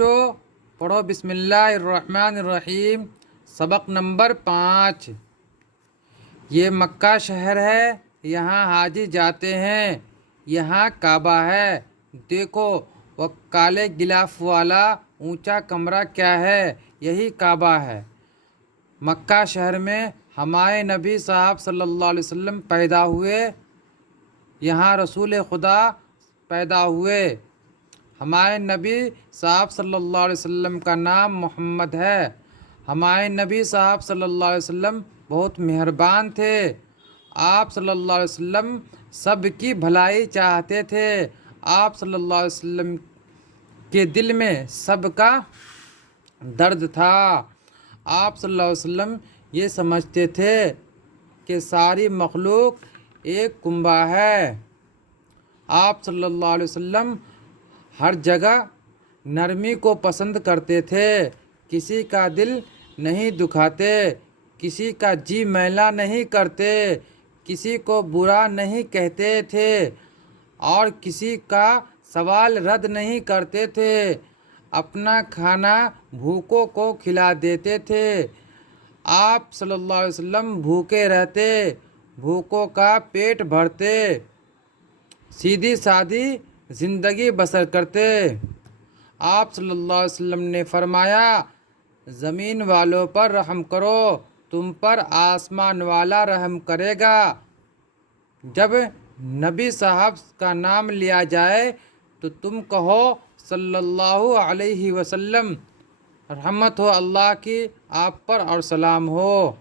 بچوں پڑھو بسم اللہ الرحمن الرحیم، سبق نمبر 5۔ یہ مکہ شہر ہے، یہاں حاجی جاتے ہیں، یہاں کعبہ ہے۔ دیکھو وہ کالے غلاف والا اونچا کمرہ کیا ہے؟ یہی کعبہ ہے۔ مکہ شہر میں ہمارے نبی صاحب صلی اللہ علیہ وسلم پیدا ہوئے، یہاں رسول خدا پیدا ہوئے۔ ہمارے نبی صاحب صلی اللہ علیہ وسلم کا نام محمد ہے۔ ہمارے نبی صاحب صلی اللہ علیہ وسلم بہت مہربان تھے۔ آپ صلی اللہ علیہ وسلم سب کی بھلائی چاہتے تھے۔ آپ صلی اللہ علیہ وسلم کے دل میں سب کا درد تھا۔ آپ صلی اللہ علیہ وسلم یہ سمجھتے تھے کہ ساری مخلوق ایک کنبہ ہے۔ آپ صلی اللہ علیہ وسلم ہر جگہ نرمی کو پسند کرتے تھے، کسی کا دل نہیں دکھاتے، کسی کا جی میلا نہیں کرتے، کسی کو برا نہیں کہتے تھے اور کسی کا سوال رد نہیں کرتے تھے۔ اپنا کھانا بھوکوں کو کھلا دیتے تھے۔ آپ صلی اللہ علیہ وسلم بھوکے رہتے، بھوکوں کا پیٹ بھرتے، سیدھی سادی زندگی بسر کرتے۔ آپ صلی اللہ علیہ وسلم نے فرمایا، زمین والوں پر رحم کرو، تم پر آسمان والا رحم کرے گا۔ جب نبی صاحب کا نام لیا جائے تو تم کہو صلی اللہ علیہ وسلم، رحمت ہو اللہ کی آپ پر اور سلام ہو۔